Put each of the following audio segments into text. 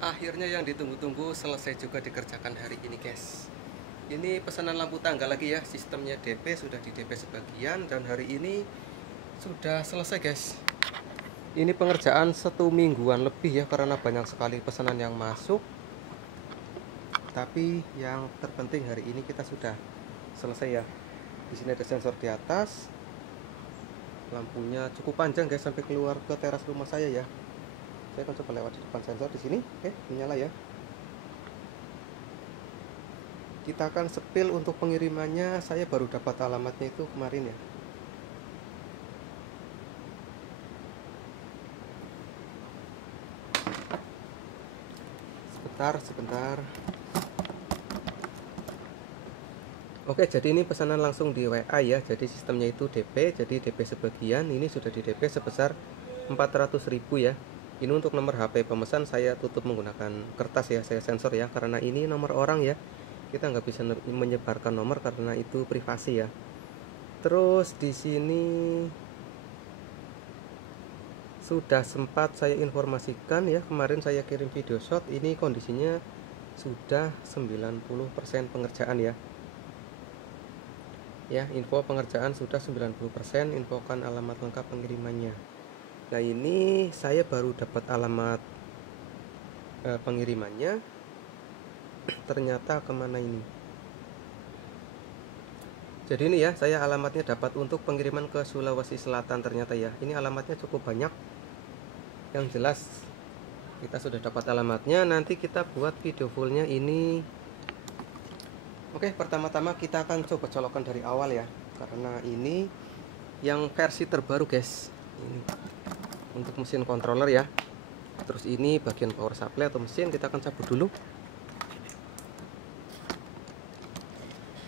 Akhirnya yang ditunggu-tunggu selesai juga dikerjakan hari ini, guys. Ini pesanan lampu tangga lagi ya. Sistemnya DP sudah di DP sebagian dan hari ini sudah selesai, guys. Ini pengerjaan 1 mingguan lebih ya, karena banyak sekali pesanan yang masuk. Tapi yang terpenting hari ini kita sudah selesai ya. Di sini ada sensor di atas. Lampunya cukup panjang, guys, sampai keluar ke teras rumah saya ya. Saya akan coba lewat di depan sensor di sini. Oke, menyala ya. Kita akan sepil untuk pengirimannya. Saya baru dapat alamatnya itu kemarin ya. Sebentar. Oke, jadi ini pesanan langsung di WA ya. Jadi sistemnya itu DP, jadi DP sebagian. Ini sudah di DP sebesar 400.000 ya. Ini untuk nomor HP pemesan saya tutup menggunakan kertas ya, saya sensor ya, karena ini nomor orang ya. Kita nggak bisa menyebarkan nomor karena itu privasi ya. Terus di sini sudah sempat saya informasikan ya, kemarin saya kirim video shot, ini kondisinya sudah 90% pengerjaan ya. Ya, info pengerjaan sudah 90%, infokan alamat lengkap pengirimannya. Nah, ini saya baru dapat alamat pengirimannya. Ternyata kemana ini? Jadi ini ya, saya alamatnya dapat untuk pengiriman ke Sulawesi Selatan ternyata ya. Ini alamatnya cukup banyak. Yang jelas kita sudah dapat alamatnya. Nanti kita buat video fullnya ini. Oke, pertama-tama kita akan coba colokan dari awal ya, karena ini yang versi terbaru, guys. Ini untuk mesin controller ya. Terus ini bagian power supply atau mesin, kita akan cabut dulu.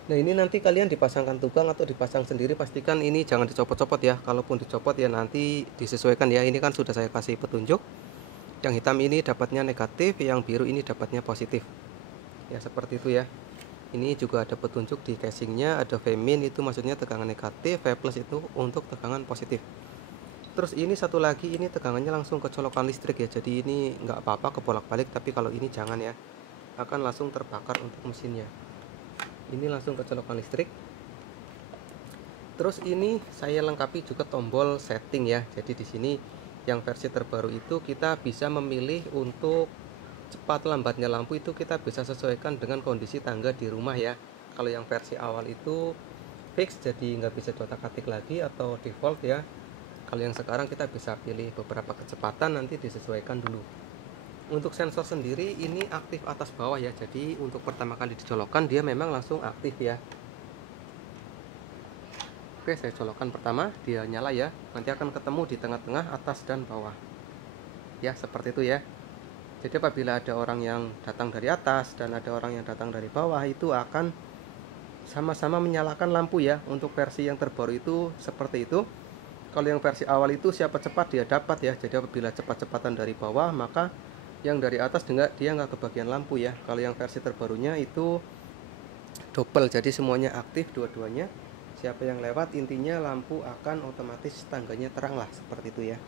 Nah, ini nanti kalian dipasangkan tubang atau dipasang sendiri, pastikan ini jangan dicopot-copot ya. Kalaupun dicopot ya nanti disesuaikan ya. Ini kan sudah saya kasih petunjuk. Yang hitam ini dapatnya negatif, yang biru ini dapatnya positif. Ya, seperti itu ya. Ini juga ada petunjuk di casingnya, ada V-min itu maksudnya tegangan negatif, V plus itu untuk tegangan positif. Terus ini satu lagi, ini tegangannya langsung ke colokan listrik ya. Jadi ini nggak apa-apa kebolak-balik, tapi kalau ini jangan ya, akan langsung terbakar untuk mesinnya. Ini langsung ke colokan listrik. Terus ini saya lengkapi juga tombol setting ya. Jadi di sini yang versi terbaru itu kita bisa memilih untuk cepat lambatnya lampu, itu kita bisa sesuaikan dengan kondisi tangga di rumah ya. Kalau yang versi awal itu fix, jadi nggak bisa diotak-atik lagi atau default ya. Kalau yang sekarang kita bisa pilih beberapa kecepatan, nanti disesuaikan dulu. Untuk sensor sendiri ini aktif atas bawah ya. Jadi untuk pertama kali dicolokkan dia memang langsung aktif ya. Oke, saya colokkan pertama, dia nyala ya. Nanti akan ketemu di tengah-tengah atas dan bawah. Ya, seperti itu ya. Jadi apabila ada orang yang datang dari atas dan ada orang yang datang dari bawah, itu akan sama-sama menyalakan lampu ya. Untuk versi yang terbaru itu seperti itu. Kalau yang versi awal itu siapa cepat dia dapat ya. Jadi apabila cepat-cepatan dari bawah, maka yang dari atas dia nggak kebagian lampu ya. Kalau yang versi terbarunya itu double, jadi semuanya aktif dua-duanya. Siapa yang lewat, intinya lampu akan otomatis tangganya terang lah, seperti itu ya.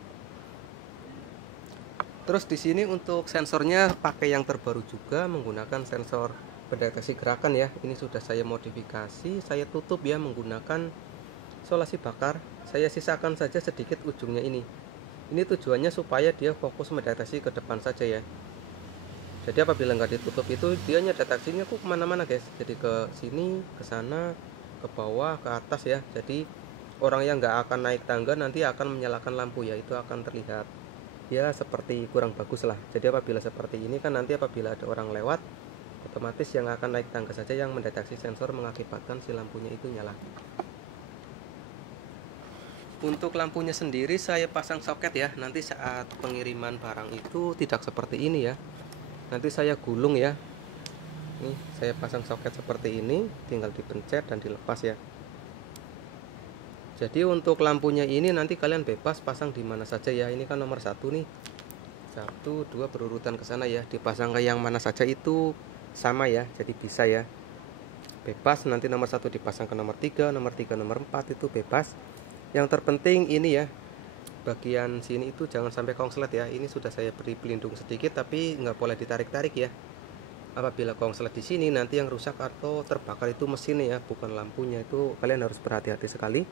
Terus di sini untuk sensornya pakai yang terbaru juga, menggunakan sensor pendeteksi gerakan ya. Ini sudah saya modifikasi, saya tutup ya menggunakan solasi bakar. Saya sisakan saja sedikit ujungnya ini. Ini tujuannya supaya dia fokus mendeteksi ke depan saja ya. Jadi apabila nggak ditutup itu dia deteksinya kok kemana-mana, guys. Jadi ke sini, ke sana, ke bawah, ke atas ya. Jadi orang yang nggak akan naik tangga nanti akan menyalakan lampu ya, itu akan terlihat ya seperti kurang bagus lah. Jadi apabila seperti ini kan nanti apabila ada orang lewat, otomatis yang akan naik tangga saja yang mendeteksi sensor mengakibatkan si lampunya itu nyala. Untuk lampunya sendiri saya pasang soket ya. Nanti saat pengiriman barang itu tidak seperti ini ya. Nanti saya gulung ya. Nih saya pasang soket seperti ini, tinggal dipencet dan dilepas ya. Jadi untuk lampunya ini nanti kalian bebas pasang di mana saja ya. Ini kan nomor 1 nih. 1, 2 berurutan ke sana ya. Dipasang ke yang mana saja itu sama ya. Jadi bisa ya. Bebas, nanti nomor 1 dipasang ke nomor 3, nomor 3, nomor 4 itu bebas. Yang terpenting ini ya, bagian sini itu jangan sampai kongslet ya. Ini sudah saya beri pelindung sedikit, tapi nggak boleh ditarik-tarik ya. Apabila kongslet di sini, nanti yang rusak atau terbakar itu mesinnya ya, bukan lampunya. Itu kalian harus berhati-hati sekali,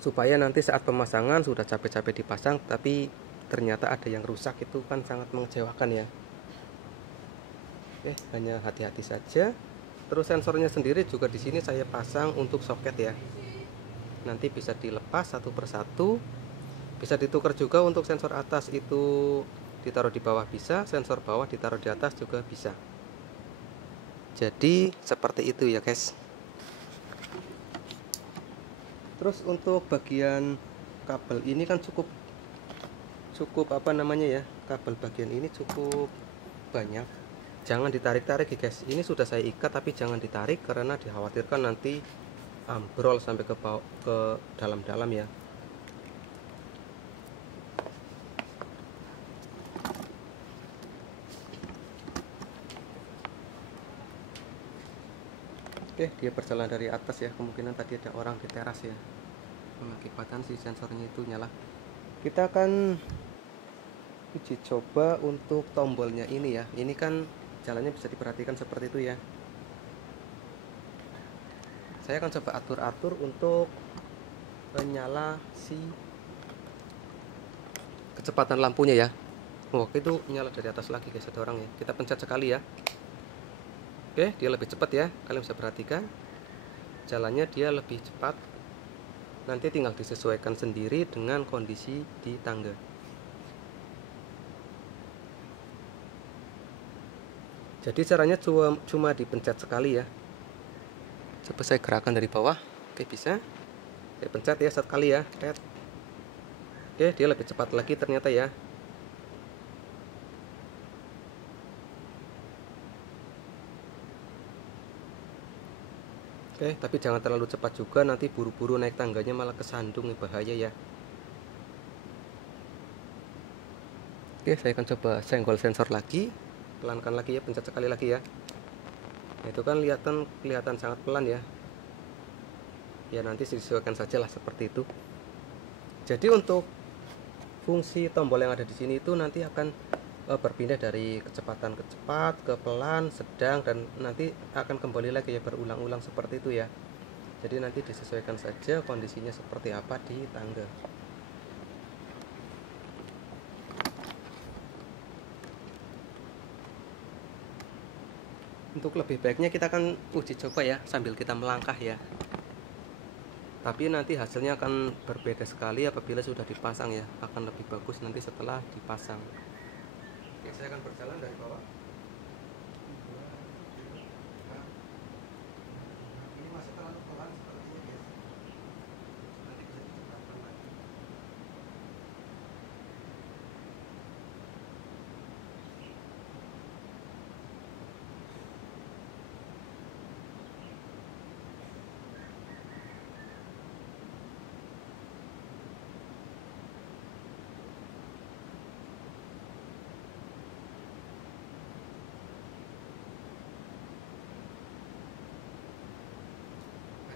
supaya nanti saat pemasangan sudah capek-capek dipasang tapi ternyata ada yang rusak, itu kan sangat mengecewakan ya. Oke, hanya hati-hati saja. Terus sensornya sendiri juga di sini saya pasang untuk soket ya. Nanti bisa dilepas satu persatu. Bisa ditukar juga untuk sensor atas itu ditaruh di bawah bisa, sensor bawah ditaruh di atas juga bisa. Jadi seperti itu ya guys. Terus untuk bagian kabel ini kan cukup apa namanya ya, kabel bagian ini cukup banyak. Jangan ditarik-tarik ya guys. Ini sudah saya ikat tapi jangan ditarik karena dikhawatirkan nanti ambrol sampai ke bawah, ke dalam-dalam ya. Oke, dia berjalan dari atas ya. Kemungkinan tadi ada orang di teras ya, mengakibatkan si sensornya itu nyala. Kita akan uji coba untuk tombolnya ini ya. Ini kan jalannya bisa diperhatikan seperti itu ya. Saya akan coba atur-atur untuk menyala si kecepatan lampunya ya. Oh, itu nyala dari atas lagi guys, ada orang ya. Kita pencet sekali ya. Oke, dia lebih cepat ya. Kalian bisa perhatikan jalannya dia lebih cepat. Nanti tinggal disesuaikan sendiri dengan kondisi di tangga. Jadi caranya cuma dipencet sekali ya. Coba saya gerakan dari bawah. Oke, bisa. Saya pencet ya satu kali ya. Oke, dia lebih cepat lagi ternyata ya. Oke, tapi jangan terlalu cepat juga, nanti buru-buru naik tangganya malah kesandung, bahaya ya. Oke, saya akan coba senggol sensor lagi. Pelankan lagi ya, pencet sekali lagi ya. Nah, itu kan kelihatan sangat pelan ya. Ya nanti disesuaikan saja lah seperti itu. Jadi untuk fungsi tombol yang ada di sini itu nanti akan berpindah dari kecepatan ke cepat, ke pelan, sedang, dan nanti akan kembali lagi ya, berulang-ulang seperti itu ya. Jadi nanti disesuaikan saja kondisinya seperti apa di tangga. Untuk lebih baiknya kita akan uji coba ya sambil kita melangkah ya. Tapi nanti hasilnya akan berbeda sekali apabila sudah dipasang ya. Akan lebih bagus nanti setelah dipasang. Oke, saya akan berjalan dari bawah. Ini masih terlalu pelan sepertinya guys. Nanti bisa dicepatkan lagi.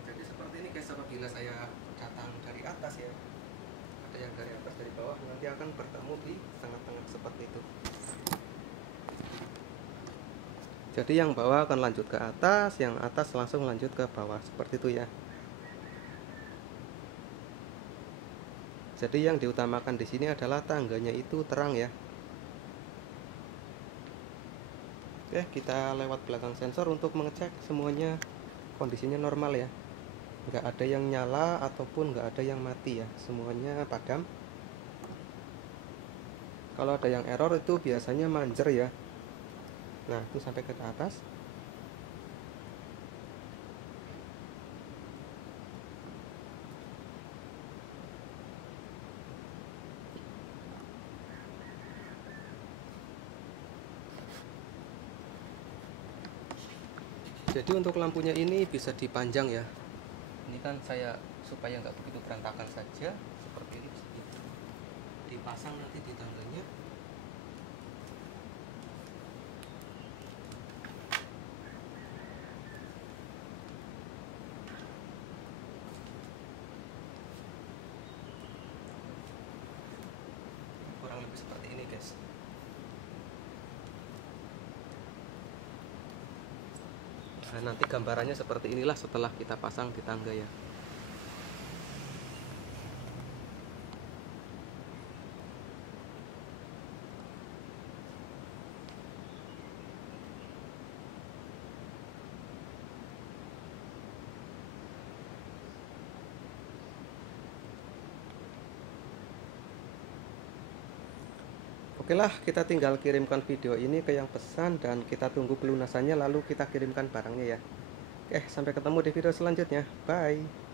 Jadi seperti ini guys, apabila saya datang dari atas ya, ada yang dari atas dari bawah, nanti akan bertemu di tengah-tengah seperti itu. Jadi yang bawah akan lanjut ke atas, yang atas langsung lanjut ke bawah seperti itu ya. Jadi yang diutamakan di sini adalah tangganya itu terang ya. Oke, kita lewat belakang sensor untuk mengecek semuanya kondisinya normal ya. Nggak ada yang nyala ataupun nggak ada yang mati ya, semuanya padam. Kalau ada yang error itu biasanya manjer ya. Nah, itu sampai ke atas. Jadi untuk lampunya ini bisa dipanjang ya. Ini kan saya supaya nggak begitu berantakan saja, seperti ini bisa dipasang nanti di tangganya. Nah, nanti gambarannya seperti inilah setelah kita pasang di tangga ya. Oke lah, kita tinggal kirimkan video ini ke yang pesan dan kita tunggu pelunasannya lalu kita kirimkan barangnya ya. Oke, sampai ketemu di video selanjutnya. Bye.